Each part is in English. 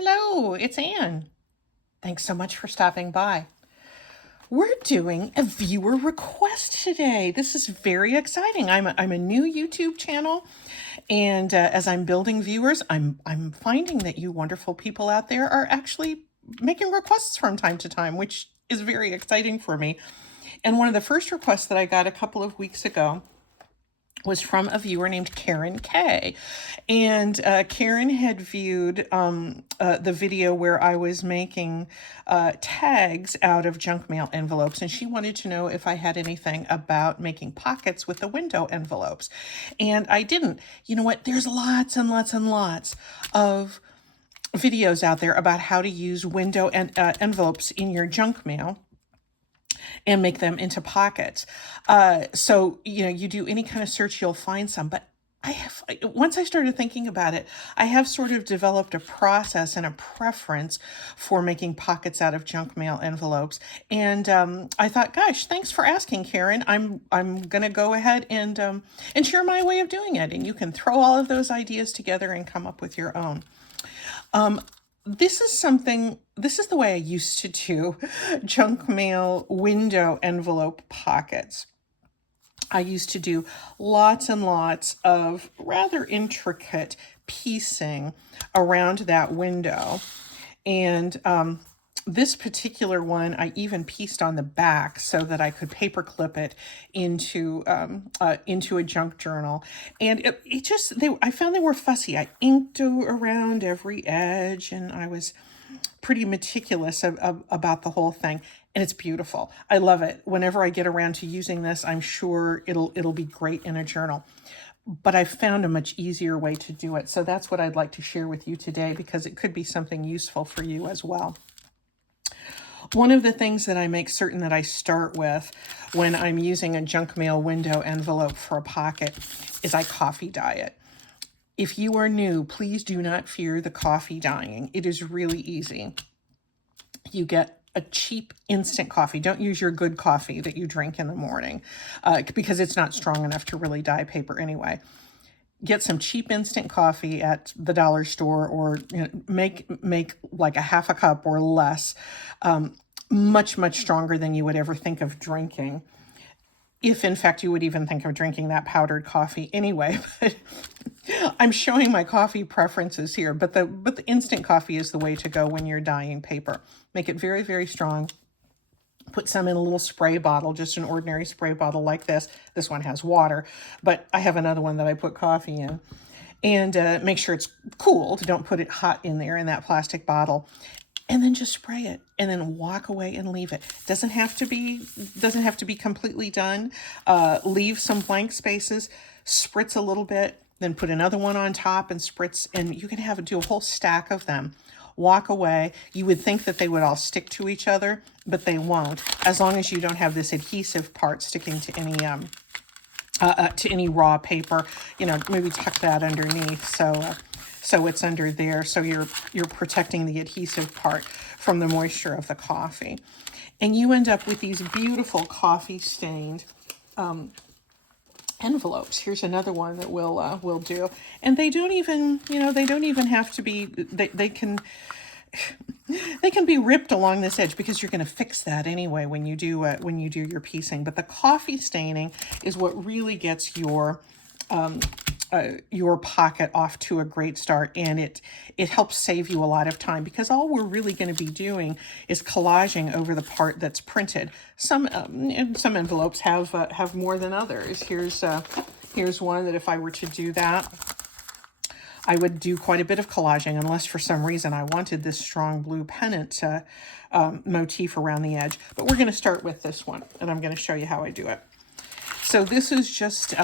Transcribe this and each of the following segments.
Hello, it's Anne. Thanks so much for stopping by. We're doing a viewer request today. This is very exciting. I'm a new YouTube channel, and as I'm building viewers, I'm finding that you wonderful people out there are actually making requests from time to time, which is very exciting for me. And one of the first requests that I got a couple of weeks ago was from a viewer named Karen K. And Karen had viewed the video where I was making tags out of junk mail envelopes, and she wanted to know if I had anything about making pockets with the window envelopes. And I didn't. You know what? There's lots and lots and lots of videos out there about how to use window envelopes in your junk mail and make them into pockets. So, you do any kind of search, you'll find some. But once I started thinking about it, I have sort of developed a process and a preference for making pockets out of junk mail envelopes. And I thought, gosh, thanks for asking, Karen. I'm gonna go ahead and share my way of doing it, and you can throw all of those ideas together and come up with your own. This is the way I used to do junk mail window envelope pockets. I used to do lots and lots of rather intricate piecing around that window. And this particular one, I even pieced on the back so that I could paper clip it into a junk journal. And I found they were fussy. I inked around every edge, and I was pretty meticulous about the whole thing. And it's beautiful. I love it. Whenever I get around to using this, I'm sure it'll be great in a journal. But I found a much easier way to do it. So that's what I'd like to share with you today, because it could be something useful for you as well. One of the things that I make certain that I start with when I'm using a junk mail window envelope for a pocket is I coffee dye it. If you are new, please do not fear the coffee dyeing. It is really easy. You get a cheap instant coffee. Don't use your good coffee that you drink in the morning because it's not strong enough to really dye paper anyway. Get some cheap instant coffee at the dollar store, or make like a half a cup or less, much stronger than you would ever think of drinking, if in fact you would even think of drinking that powdered coffee anyway. But I'm showing my coffee preferences here, but the instant coffee is the way to go when you're dyeing paper. Make it very, very strong. Put some in a little spray bottle, just an ordinary spray bottle like this. This one has water, but I have another one that I put coffee in. And make sure it's cooled. Don't put it hot in there in that plastic bottle. And then just spray it, and then walk away and leave it. Doesn't have to be completely done. Leave some blank spaces. Spritz a little bit, then put another one on top and spritz, and you can do a whole stack of them. Walk away. You would think that they would all stick to each other, but they won't, as long as you don't have this adhesive part sticking to any raw paper. Maybe tuck that underneath so it's under there, so you're protecting the adhesive part from the moisture of the coffee. And you end up with these beautiful coffee stained envelopes. Here's another one that we'll do. And they don't even have to be, they can be ripped along this edge, because you're going to fix that anyway when you do your piecing. But the coffee staining is what really gets your pocket off to a great start, and it helps save you a lot of time, because all we're really going to be doing is collaging over the part that's printed. Some envelopes have more than others. Here's one that if I were to do that, I would do quite a bit of collaging, unless for some reason I wanted this strong blue pennant motif around the edge. But we're going to start with this one, and I'm going to show you how I do it. So this is just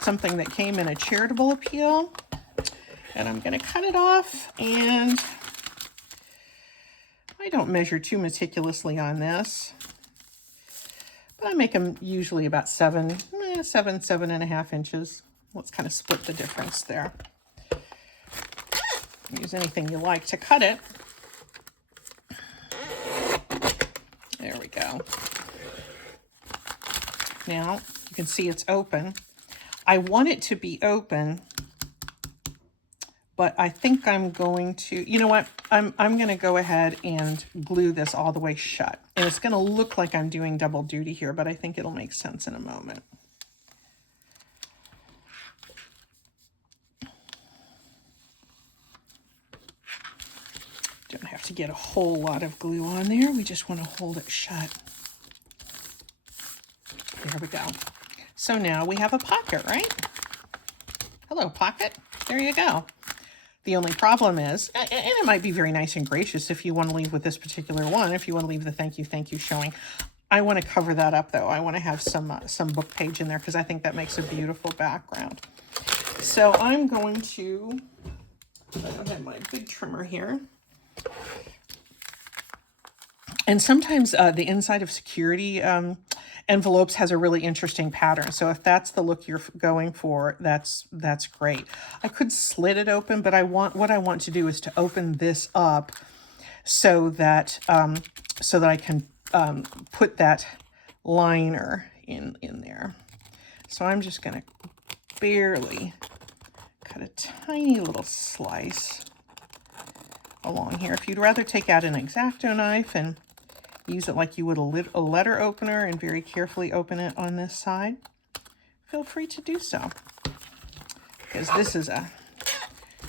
something that came in a charitable appeal, and I'm going to cut it off, and I don't measure too meticulously on this, but I make them usually about 7.5 inches. Let's kind of split the difference there. Use anything you like to cut it. There we go. Now, you can see it's open. I want it to be open but I think I'm going to, you know what, I'm going to go ahead and glue this all the way shut. And it's going to look like I'm doing double duty here, but I think it'll make sense in a moment. Don't have to get a whole lot of glue on there. We just want to hold it shut. There we go. So now we have a pocket, right? Hello, pocket. There you go. The only problem is, and it might be very nice and gracious if you want to leave with this particular one, if you want to leave the thank you showing. I want to cover that up though. I want to have some book page in there because I think that makes a beautiful background. So I'm going to, I don't have my big trimmer here. And sometimes the inside of security envelopes has a really interesting pattern. So if that's the look you're going for, that's great. I could slit it open, but what I want to do is to open this up so that I can put that liner in there. So I'm just going to barely cut a tiny little slice along here. If you'd rather take out an X-Acto knife and use it like you would a letter opener and very carefully open it on this side, feel free to do so. Because this is a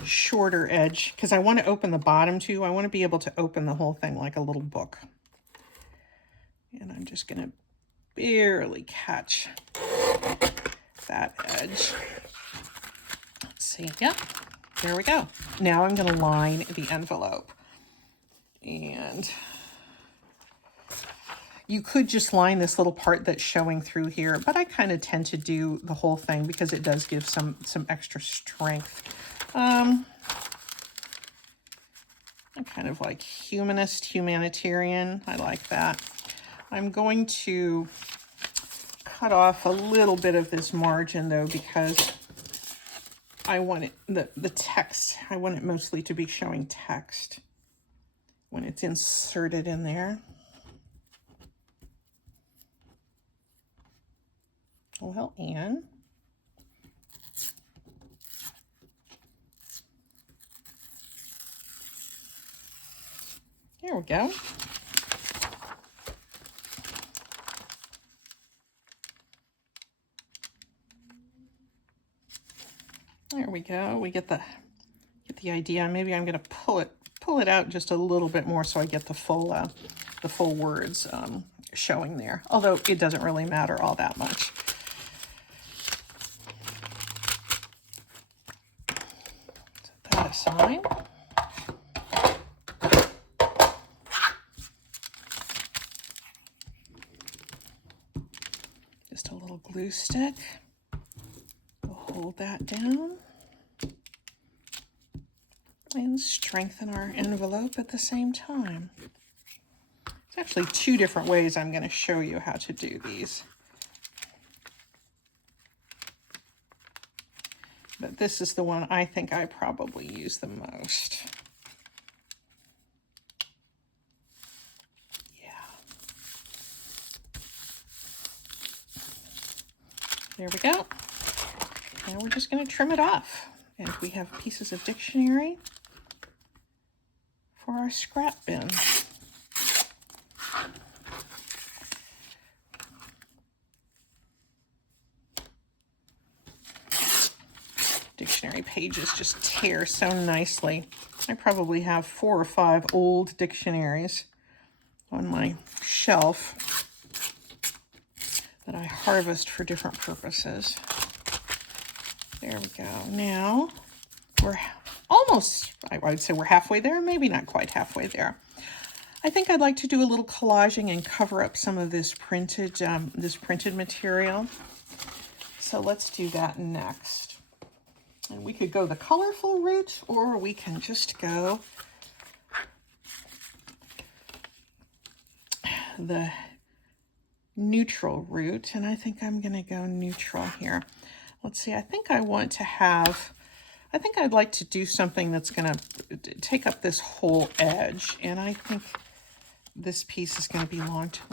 shorter edge, because I want to open the bottom too. I want to be able to open the whole thing like a little book. And I'm just going to barely catch that edge. Let's see. Yep. There we go. Now I'm going to line the envelope. And you could just line this little part that's showing through here, but I kind of tend to do the whole thing because it does give some extra strength. I'm kind of like humanitarian. I like that. I'm going to cut off a little bit of this margin though, because I want it, the text, I want it mostly to be showing text when it's inserted in there. Well, Anne. There we go. There we go. We get the idea. Maybe I'm going to pull it out just a little bit more so I get the full words showing there. Although it doesn't really matter all that much. Set that aside. Just a little glue stick. We'll hold that down and strengthen our envelope at the same time. There's actually two different ways I'm going to show you how to do these. But this is the one I think I probably use the most. There we go. Now we're just going to trim it off. And we have pieces of dictionary for our scrap bin. Dictionary pages just tear so nicely. I probably have 4 or 5 old dictionaries on my shelf that I harvest for different purposes. There we go. Now we're almost, I would say we're halfway there, maybe not quite halfway there. I think I'd like to do a little collaging and cover up some of this printed material. So let's do that next. And we could go the colorful route, or we can just go the neutral route. And I think I'm going to go neutral here. Let's see, I think I'd like to do something that's going to take up this whole edge. And I think this piece is going to be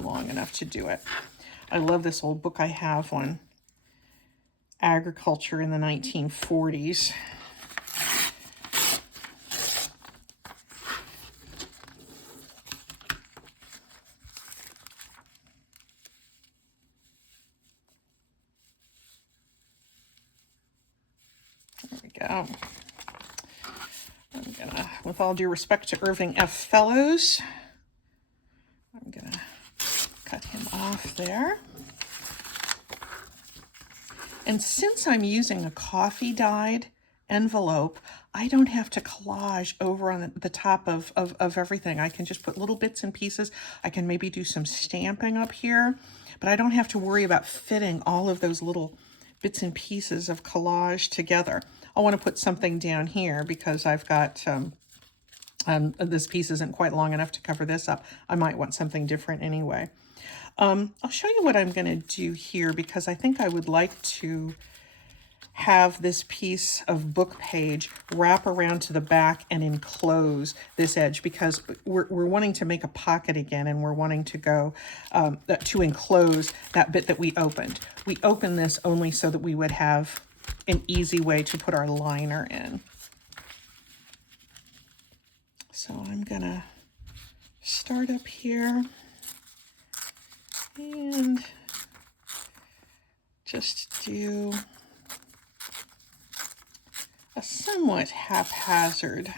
long enough to do it. I love this old book I have on agriculture in the 1940s. go. I'm gonna, with all due respect to Irving F. Fellows, I'm gonna cut him off there. And since I'm using a coffee dyed envelope, I don't have to collage over on the top of everything. I can just put little bits and pieces. I can maybe do some stamping up here, but I don't have to worry about fitting all of those little bits and pieces of collage together. I want to put something down here because I've got, this piece isn't quite long enough to cover this up. I might want something different anyway. I'll show you what I'm going to do here because I think I would like to have this piece of book page wrap around to the back and enclose this edge because we're wanting to make a pocket again, and we're wanting to go to enclose that bit that we opened. We opened this only so that we would have an easy way to put our liner in. So I'm gonna start up here and just do a somewhat haphazard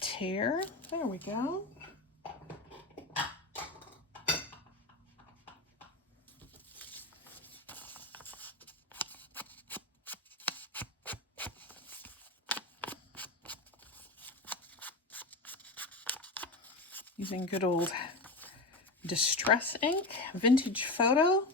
tear. There we go. Using good old distress ink, vintage photo.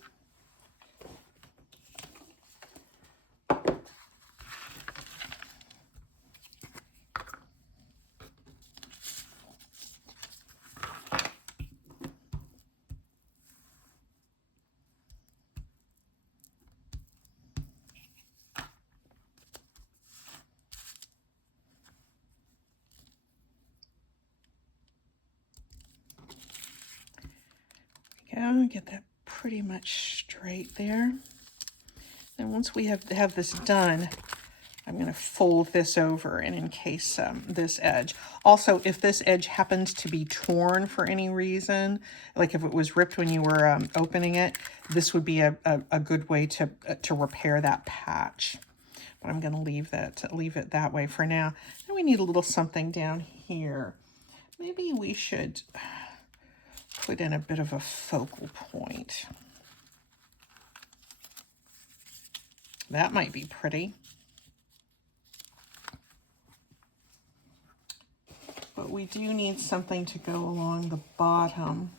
Get that pretty much straight there. And once we have this done, I'm going to fold this over and encase this edge. Also, if this edge happens to be torn for any reason, like if it was ripped when you were opening it, this would be a good way to repair that patch. But I'm going to leave it that way for now. Then we need a little something down here. Maybe we should put in a bit of a focal point. That might be pretty. But we do need something to go along the bottom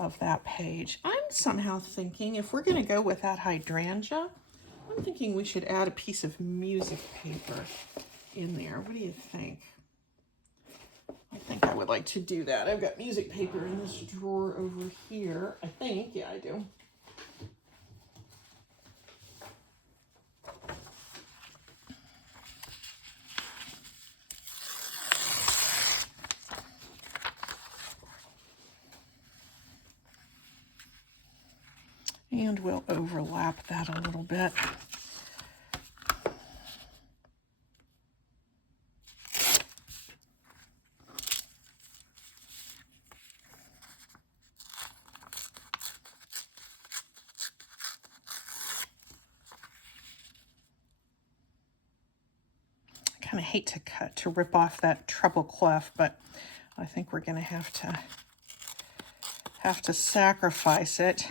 of that page. I'm somehow thinking if we're going to go with that hydrangea, I'm thinking we should add a piece of music paper in there. What do you think? I think I would like to do that. I've got music paper in this drawer over here. I think, yeah, I do. And we'll overlap that a little bit. I hate to rip off that treble clef, but I think we're going to have to sacrifice it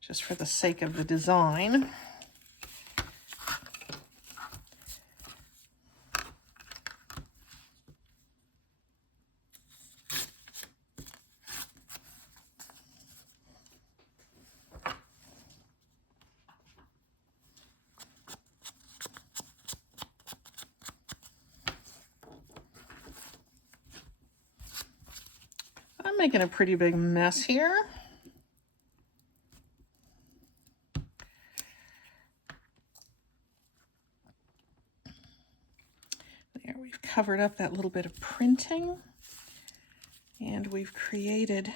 just for the sake of the design. I'm making a pretty big mess here. There, we've covered up that little bit of printing, and we've created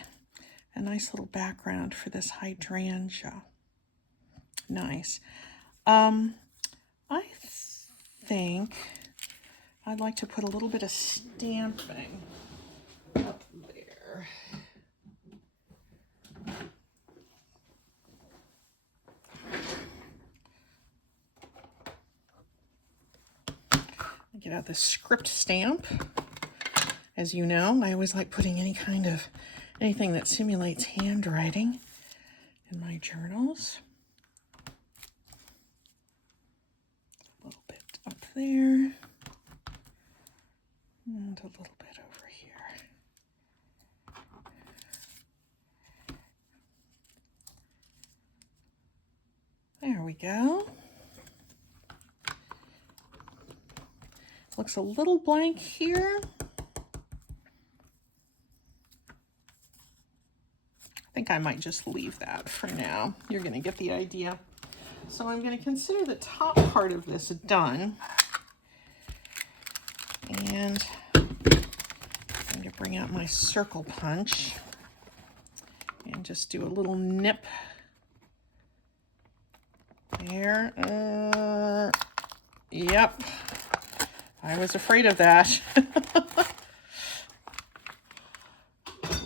a nice little background for this hydrangea. Nice. I think I'd like to put a little bit of stamping up there. Get out the script stamp. As you know, I always like putting anything that simulates handwriting in my journals. A little bit up there, and a little bit over here. There we go. Looks a little blank here. I think I might just leave that for now. You're going to get the idea. So I'm going to consider the top part of this done. And I'm going to bring out my circle punch and just do a little nip there. Yep. I was afraid of that.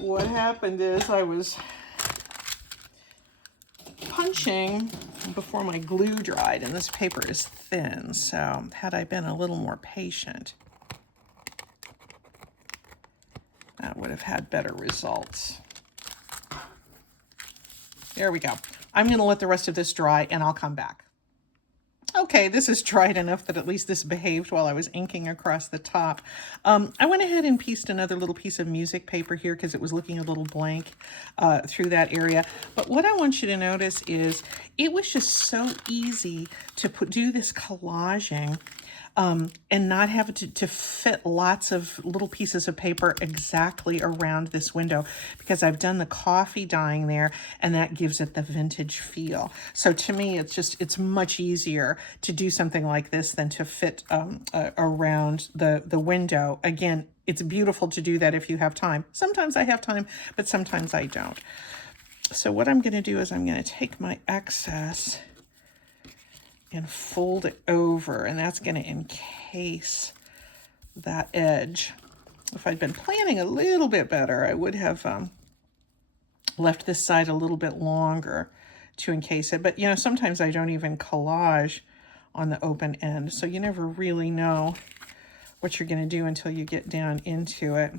What happened is I was punching before my glue dried, and this paper is thin, so had I been a little more patient, that would have had better results. There we go. I'm going to let the rest of this dry, and I'll come back. Okay, this is dried enough that at least this behaved while I was inking across the top. I went ahead and pieced another little piece of music paper here because it was looking a little blank through that area. But what I want you to notice is it was just so easy to do this collaging and not have to fit lots of little pieces of paper exactly around this window, because I've done the coffee dyeing there and that gives it the vintage feel. So to me, it's much easier to do something like this than to fit around the window. Again, it's beautiful to do that if you have time. Sometimes I have time, but sometimes I don't. So what I'm going to do is I'm going to take my excess and fold it over, and that's going to encase that edge. If I'd been planning a little bit better, I would have left this side a little bit longer to encase it. But, you know, sometimes I don't even collage on the open end, so you never really know what you're going to do until you get down into it.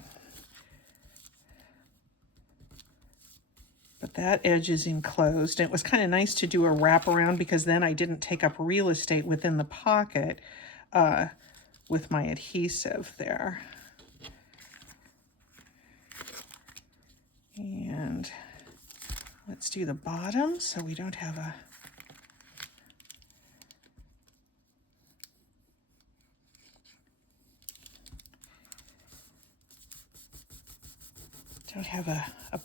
But that edge is enclosed, and it was kind of nice to do a wraparound because then I didn't take up real estate within the pocket with my adhesive there. And let's do the bottom so we don't have a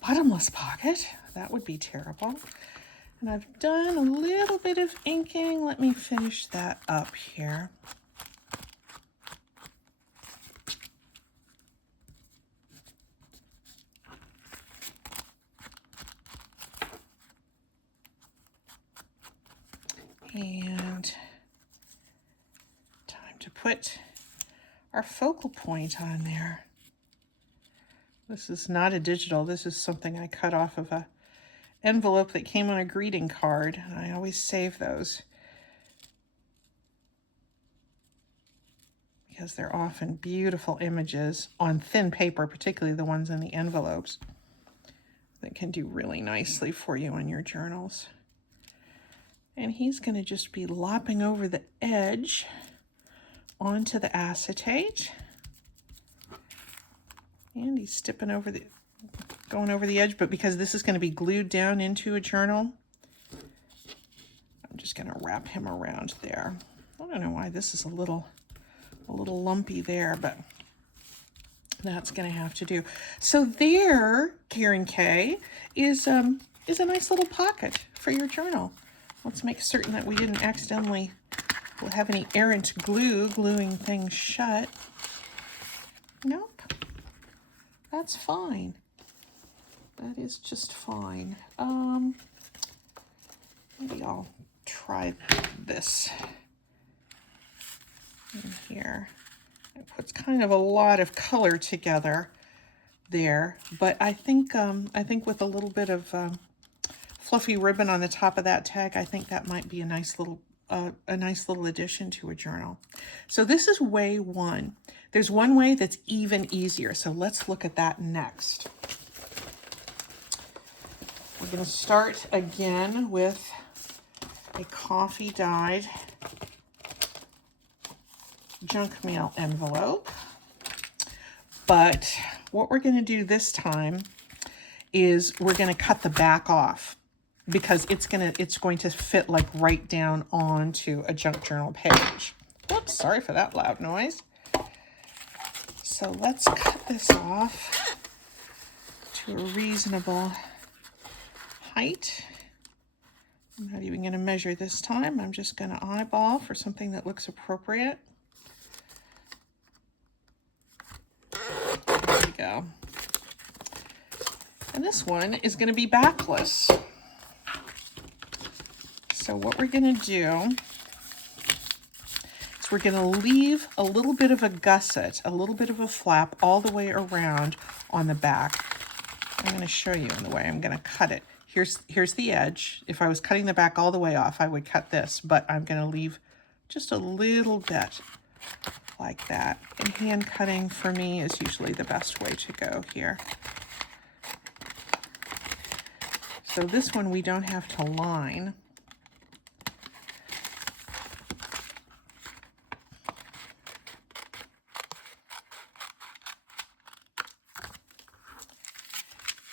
bottomless pocket. That would be terrible. And I've done a little bit of inking. Let me finish that up here. And time to put our focal point on there. This is not a digital. This is something I cut off of a envelope that came on a greeting card. And I always save those because they're often beautiful images on thin paper, particularly the ones in the envelopes, that can do really nicely for you in your journals. And he's going to just be lopping over the edge onto the acetate. And he's going over the edge, but because this is going to be glued down into a journal, I'm just going to wrap him around there. I don't know why this is a little lumpy there, but that's going to have to do. So there, Karen K, is a nice little pocket for your journal. Let's make certain that we didn't accidentally have any errant glue gluing things shut. Nope. That's fine. That is just fine. Maybe I'll try this in here. It puts kind of a lot of color together there, but I think with a little bit of fluffy ribbon on the top of that tag, I think that might be a nice little a nice little addition to a journal. So this is way one. There's one way that's even easier. So let's look at that next. We're going to start again with a coffee dyed junk mail envelope. But what we're going to do this time is we're going to cut the back off, because it's going to fit like right down onto a junk journal page. Whoops, sorry for that loud noise. So let's cut this off to a reasonable height. I'm not even going to measure this time. I'm just going to eyeball for something that looks appropriate. There we go. And this one is going to be backless. So what we're going to do is we're going to leave a little bit of a gusset, a little bit of a flap all the way around on the back. I'm going to show you in the way I'm going to cut it. Here's the edge. If I was cutting the back all the way off, I would cut this, but I'm going to leave just a little bit like that. And hand cutting for me is usually the best way to go here. So this one we don't have to line.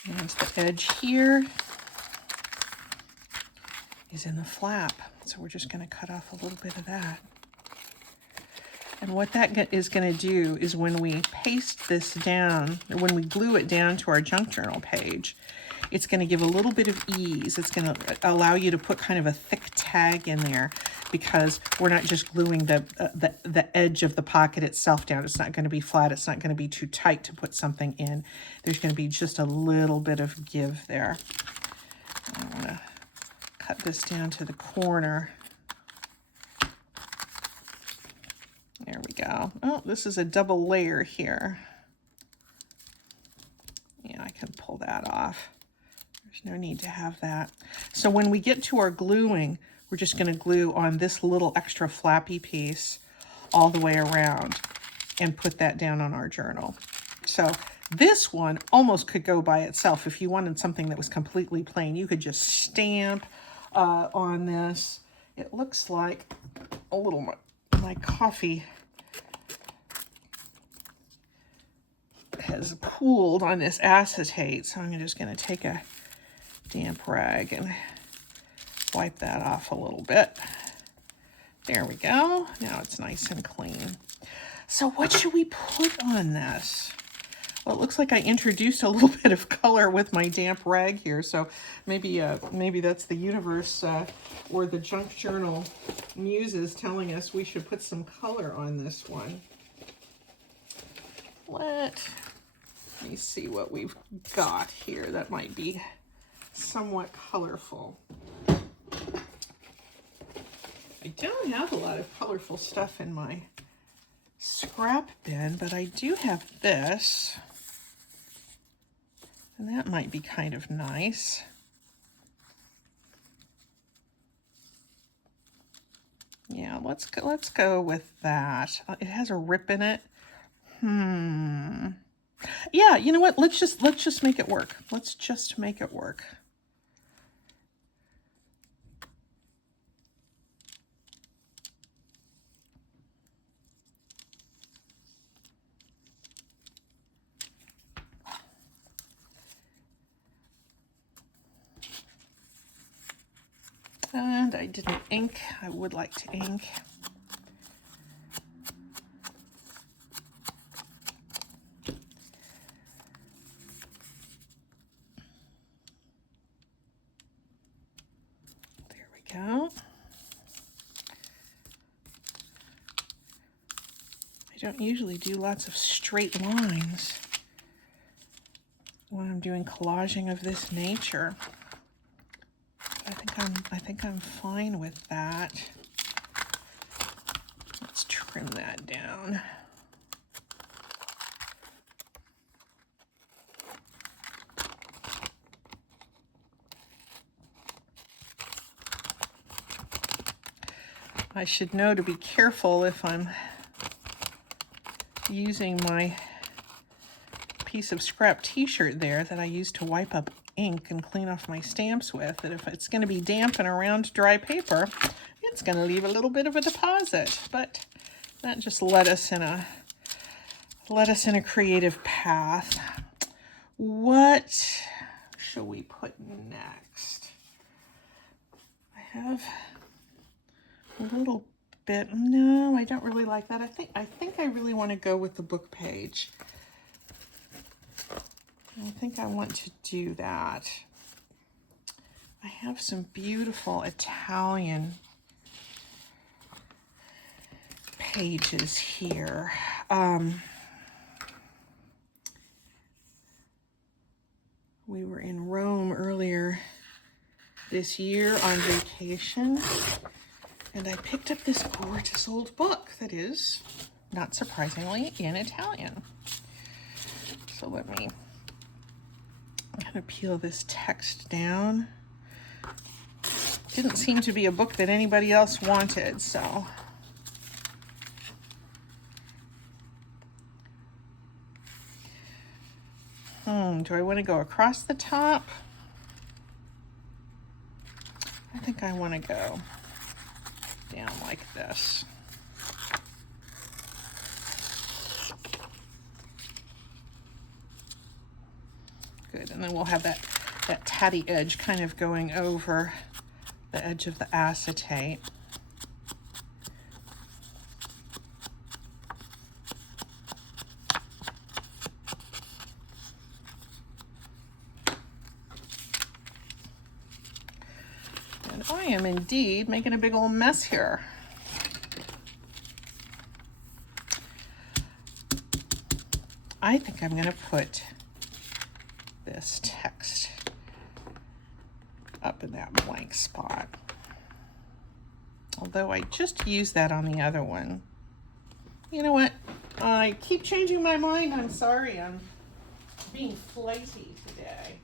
And the edge here is in the flap. So we're just going to cut off a little bit of that. And what that is going to do is when we paste this down, or when we glue it down to our junk journal page, it's going to give a little bit of ease. It's going to allow you to put kind of a thick tag in there, because we're not just gluing the edge of the pocket itself down. It's not going to be flat. It's not going to be too tight to put something in. There's going to be just a little bit of give there. I want to cut this down to the corner. There we go. Oh, this is a double layer here. Yeah, I can pull that off. There's no need to have that. So when we get to our gluing, we're just going to glue on this little extra flappy piece all the way around and put that down on our journal. So this one almost could go by itself. If you wanted something that was completely plain, you could just stamp on this. It looks like a little, my coffee has pooled on this acetate, so I'm just going to take a damp rag and wipe that off a little bit. There we go. Now it's nice and clean. So what should we put on this? Well, it looks like I introduced a little bit of color with my damp rag here, so maybe that's the universe or the junk journal muses telling us we should put some color on this one. Let me see what we've got here that might be somewhat colorful. I don't have a lot of colorful stuff in my scrap bin, but I do have this. And that might be kind of nice. Yeah, let's go with that. It has a rip in it. Yeah, you know what? Let's just make it work. Let's just make it work. And I didn't ink. I would like to ink. There we go. I don't usually do lots of straight lines when I'm doing collaging of this nature. I think I'm fine with that. Let's trim that down. I should know to be careful if I'm using my piece of scrap t-shirt there that I used to wipe up ink and clean off my stamps with, that if it's going to be damp and around dry paper, it's going to leave a little bit of a deposit. But that just led us in a creative path. What shall we put next? I have a little bit. No, I don't really like that. I think I really want to go with the book page. I think I want to do that. I have some beautiful Italian pages here. We were in Rome earlier this year on vacation, and I picked up this gorgeous old book that is, not surprisingly, in Italian. So I'm going to peel this text down. Didn't seem to be a book that anybody else wanted, so. Do I want to go across the top? I think I want to go down like this. Good, and then we'll have that tatty edge kind of going over the edge of the acetate. And I am indeed making a big old mess here. I think I'm going to put this text up in that blank spot. Although I just used that on the other one. You know what? I keep changing my mind. I'm sorry. I'm being flighty today.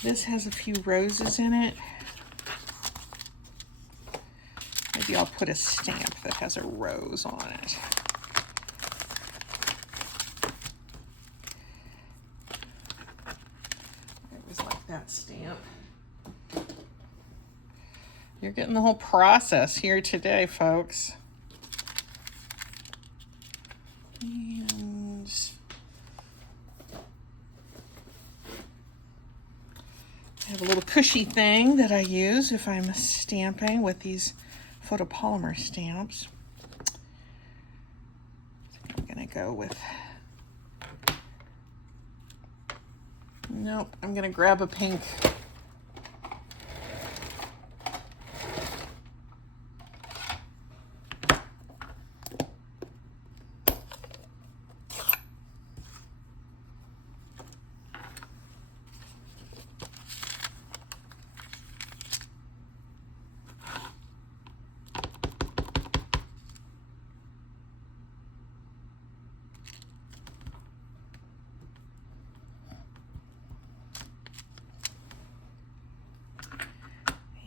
This has a few roses in it. Maybe I'll put a stamp that has a rose on it. I always like that stamp. You're getting the whole process here today, folks. And I have a little cushy thing that I use if I'm stamping with these photopolymer stamps. I think I'm going to go with... Nope, I'm going to grab a pink.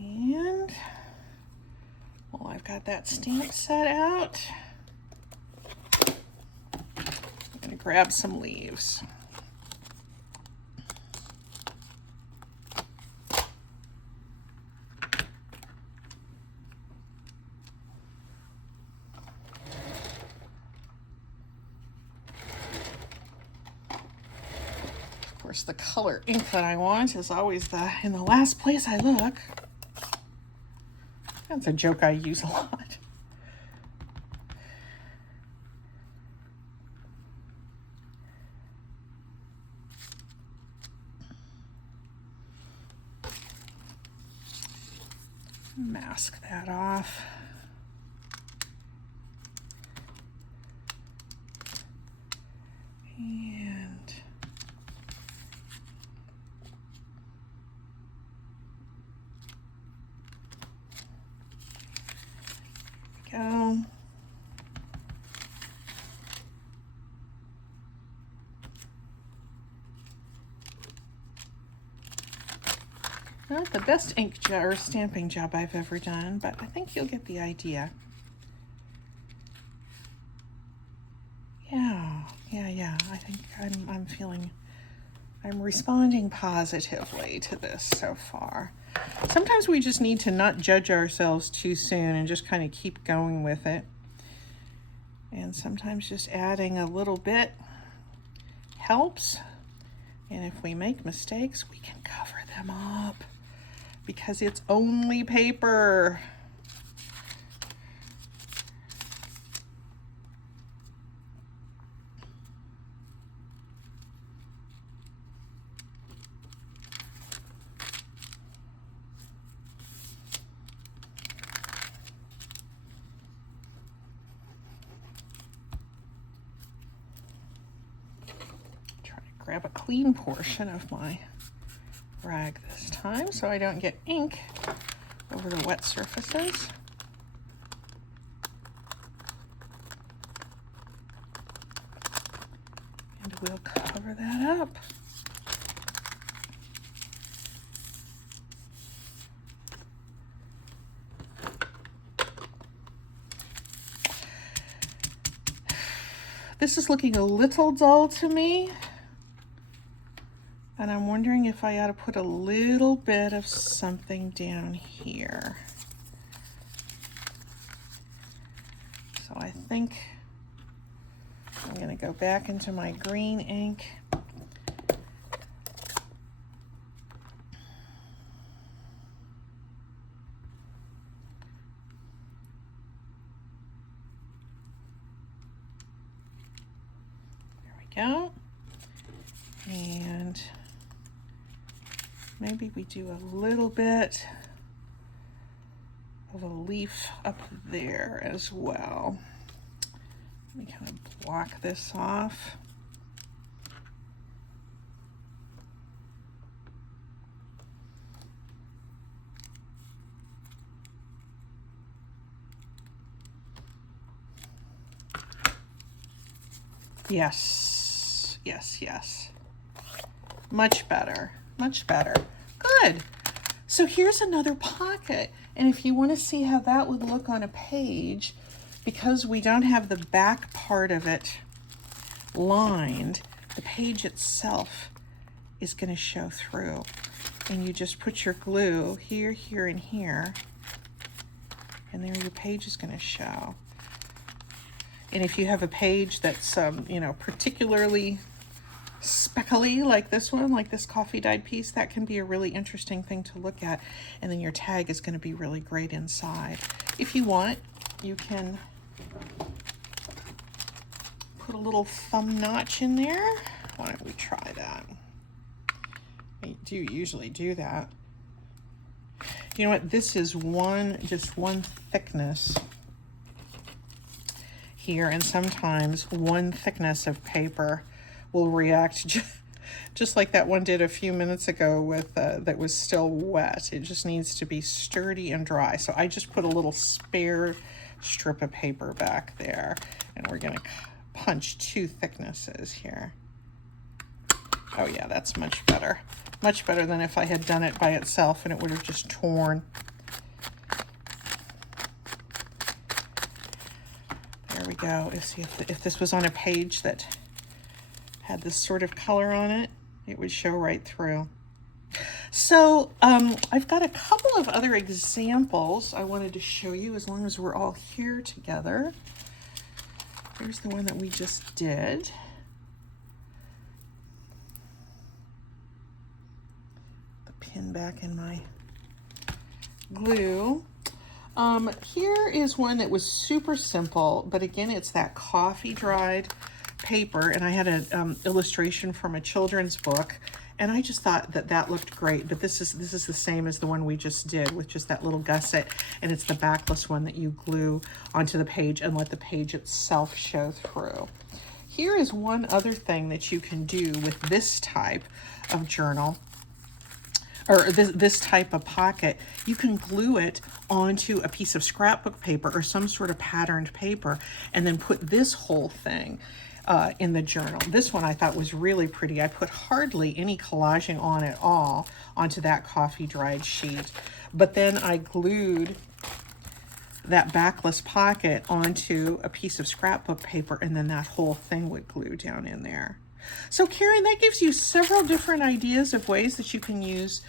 And well, I've got that stamp set out. I'm going to grab some leaves. Of course, the color ink that I want is always in the last place I look. That's a joke I use a lot. Mask that off. And go. Not the best ink job or stamping job I've ever done, but I think you'll get the idea. Yeah. I think I'm feeling, I'm responding positively to this so far. Sometimes we just need to not judge ourselves too soon and just kind of keep going with it. And sometimes just adding a little bit helps. And if we make mistakes, we can cover them up because it's only paper. Grab a clean portion of my rag this time so I don't get ink over the wet surfaces. And we'll cover that up. This is looking a little dull to me. And I'm wondering if I ought to put a little bit of something down here. So I think I'm going to go back into my green ink. There we go. And maybe we do a little bit of a leaf up there as well. Let me kind of block this off. Yes. Much better. Good. So here's another pocket. And if you want to see how that would look on a page, because we don't have the back part of it lined, the page itself is going to show through. And you just put your glue here, here, and here. And there your page is going to show. And if you have a page that's, particularly speckly like this one, like this coffee dyed piece, that can be a really interesting thing to look at. And then your tag is going to be really great inside. If you want, you can put a little thumb notch in there. Why don't we try that? I do usually do that. You know what? This is just one thickness here, and sometimes one thickness of paper will react just like that one did a few minutes ago with that was still wet. It just needs to be sturdy and dry. So I just put a little spare strip of paper back there, and we're going to punch two thicknesses here. Oh yeah, that's much better. Much better than if I had done it by itself and it would have just torn. There we go. Let's see if this was on a page that had this sort of color on it, it would show right through. So I've got a couple of other examples I wanted to show you as long as we're all here together. Here's the one that we just did. The pin back in my glue. Here is one that was super simple, but again, it's that coffee dried paper, and I had an illustration from a children's book, and I just thought that looked great. But this is the same as the one we just did with just that little gusset, and it's the backless one that you glue onto the page and let the page itself show through. Here is one other thing that you can do with this type of journal, or this type of pocket. You can glue it onto a piece of scrapbook paper or some sort of patterned paper, and then put this whole thing in the journal. This one I thought was really pretty. I put hardly any collaging on at all onto that coffee dried sheet, but then I glued that backless pocket onto a piece of scrapbook paper, and then that whole thing would glue down in there. So Karen, that gives you several different ideas of ways that you can use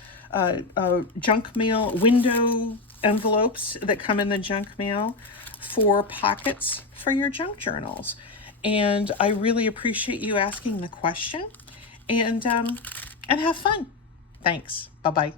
junk mail, window envelopes that come in the junk mail for pockets for your junk journals. And I really appreciate you asking the question, and have fun. Thanks. Bye-bye.